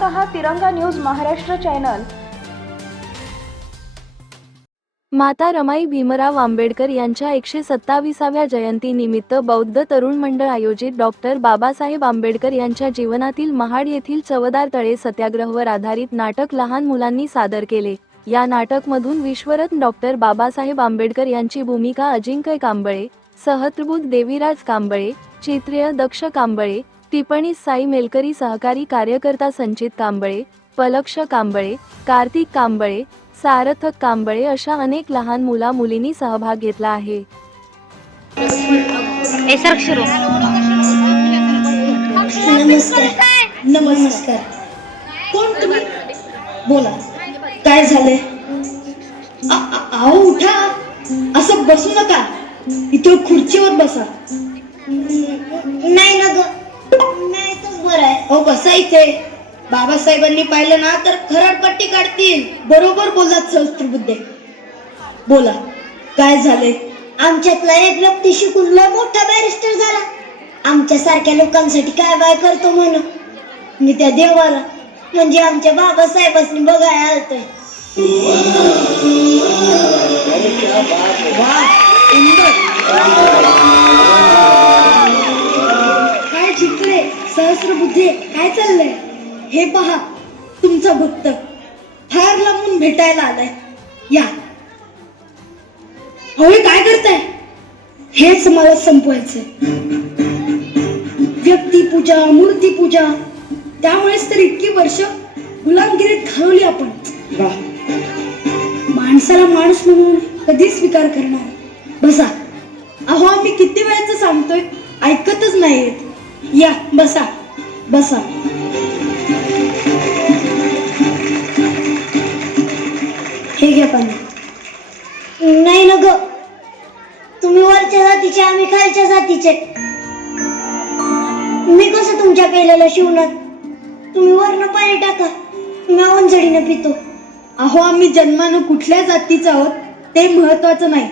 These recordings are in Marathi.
पाहत आहात तिरंगा न्यूज महाराष्ट्र चॅनल. माता रमाई भीमराव आंबेडकर यांच्या एकशे सत्ताविसाव्या जयंतीनिमित्त बौद्ध तरुण मंडळ आयोजित डॉक्टर बाबासाहेब आंबेडकर यांच्या जीवनातील महाड येथील चवदार तळे सत्याग्रहवर आधारित नाटक लहान मुलांनी सादर केले. या नाटकमधून विश्वरत्न डॉक्टर बाबासाहेब आंबेडकर यांची भूमिका अजिंक्य कांबळे सहत्रभूत देवीराज कांबळे चित्रेय दक्ष कांबळे टिपणी साई मेलकरी सहकारी कार्यकर्ता संचित कांबळे पलक्ष कांबळे कार्तिक कांबळे सारथक कांबळे अशा अनेक लहान मुला मुलींनी सहभाग घेतला आहे. ए सर सुरू नमस्कार. नमस्कार कोण तुम्ही? बोला. काय झालंय? अहो उठा. असं बसू नका. इथं खुर्चीवर बसा. नाही ना ग. बरोबर आहे. अहो बसा इथे. बाबासाहेबांनी पाहिलं ना तर खराडपट्टी काढतील. बरोबर बोलत सहस्त्रबुद्धे बोला काय झालंय? आमच्यातला एक व्यक्ती शिकून लय मोठा बॅरिस्टर झाला. आमच्या सारख्या लोकांसाठी काय बाय करतो म्हण मी त्या देवाला म्हणजे आमच्या बाबासाहेबांनी बघायला आलतोय. काय जिंकले सहस्र बुद्धे काय चाललंय? हे पहा तुमचा भक्त फार लांबून भेटायला आलाय. या. होय काय करताय? हेच मला संपवायचंय. व्यक्तिपूजा मूर्तीपूजा त्यामुळेच तर इतकी वर्ष गुलामगिरीत घालवली आपण. माणसाला माणूस म्हणून कधी स्वीकार करणार बसा. अहो आम्ही किती वेळाचं सांगतोय ऐकतच नाहीत या बसा बसा. हे घ्या पाणी. नाही ना ग. तुम्ही वरच्या जातीचे आम्ही खालच्या जातीचे. मी कसं तुमच्या पेल्याला शिवणार? तुम्ही वरनं पाणी टाका. मी ओंजळीनं पितो. अहो आम्ही जन्मानं कुठल्या जातीचं आहोत ते महत्वाचं नाही.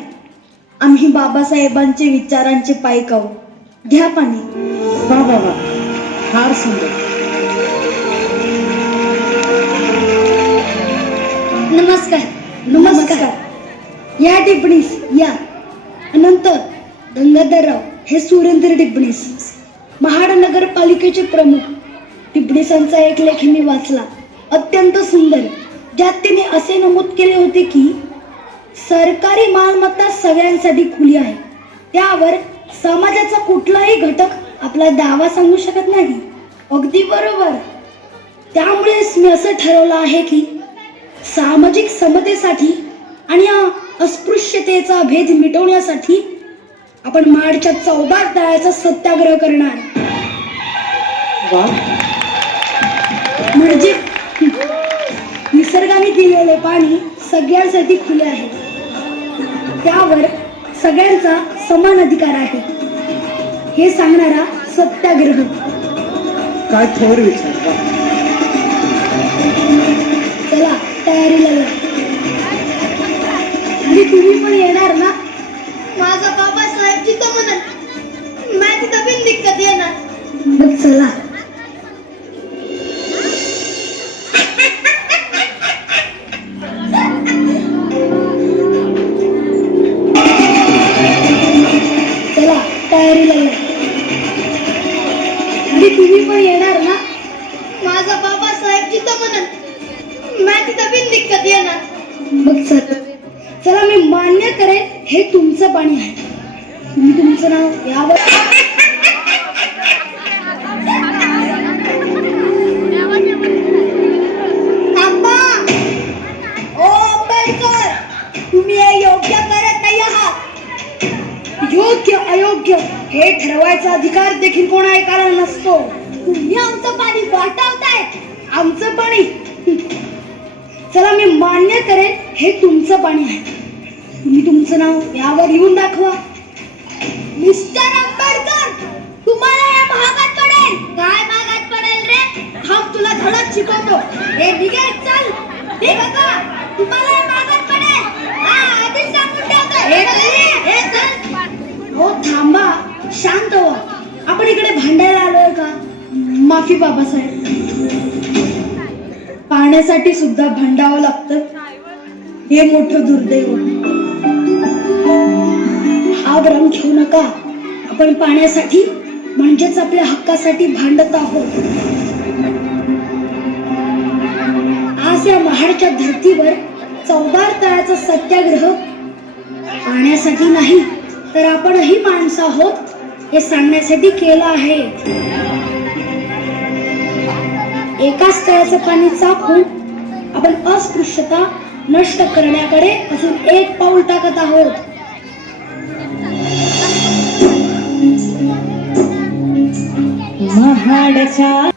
आम्ही बाबासाहेबांचे विचारांचे पायक आहोत. घ्या पाणी. वा वा वा. फार सुंदर. नमस्कार. नमस्कार. या टिपणीस या. अनंत गंगाधरराव हे सुरेंद्र टिपणीस महाड नगरपालिकेचे प्रमुख. टिपणीसांचा एक लेख मी वाचला. अत्यंत सुंदर. ज्यात त्यांनी असे नमूद केले होते की सरकारी मालमत्ता सगळ्यांसाठी खुली आहे. त्यावर समाजाचा कुठलाही घटक आपला दावा सांगू शकत नाही. अगदी बरोबर. त्यामुळेच मी असं ठरवलं आहे की सामाजिक समतेसाठी आणि अस्पृश्यतेचा भेद मिटवण्यासाठी आपण माडच्या चौदा तळ्याचा सत्याग्रह करणार. म्हणजे निसर्गाने दिलेले पाणी सगळ्यांसाठी खुले आहे. त्यावर सगळ्यांचा समान अधिकार आहे. हे सांगणारा सत्याग्रह. काय थोर विचार चला तयारीला या आणि तुम्ही पण येणार ना? माझा बाबासाहेब जिथं म्हणत मी तिथं बिन दिक्कत येणार. मग चला. तयारीला या तुम्ही पण येणार ना? माझा बाबा साहेब जिथं म्हणत मॅ तिथं बिन दिक्कत येणार. मग चल चला मी मान्य करेन हे तुमचं पाणी आहे. तुम्ही तुमचं नाव यावर हे ठरवायचा अधिकार देखील कोणा एकाला नसतो. तुम्ही आमचं पाणी वाटवताय. आमचं पाणी. चला मी मान्य करेन हे तुमचं पाणी आहे. तुम्ही तुमचं नाव यावर लिहून दाखवा. मिस्टर आंबेडकर तुम्हाला या महागात पडेल. काय महागात पडेल रे? थांब तुला धडक शिकवतो. हे निघेल चल. हे बघा तुम्हाला या भागात पडेल. हा आधीच सांगून ठेवतो. हे चल, हे चल. हो थांबा. शांत व्हा आपण इकडे भांडायला आलोय का? माफी बाबासाहेब पाण्यासाठी सुद्धा भांडावं लागतं. हे मोठं दुर्दैव. हा भ्रम घेऊ नका. आपण पाण्यासाठी म्हणजेच आपल्या हक्कासाठी भांडत आहोत. आज या महाडच्या धर्तीवर चौदार तळाचा सत्याग्रह पाण्यासाठी नाही तर आपणही माणसं आहोत. हे सांगण्यासाठी केलं आहे. एकाच तळ्याचं पाणी चापून आपण अस्पृश्यता नष्ट करण्याकडे अजून एक पाऊल टाकत आहोत. महाडच्या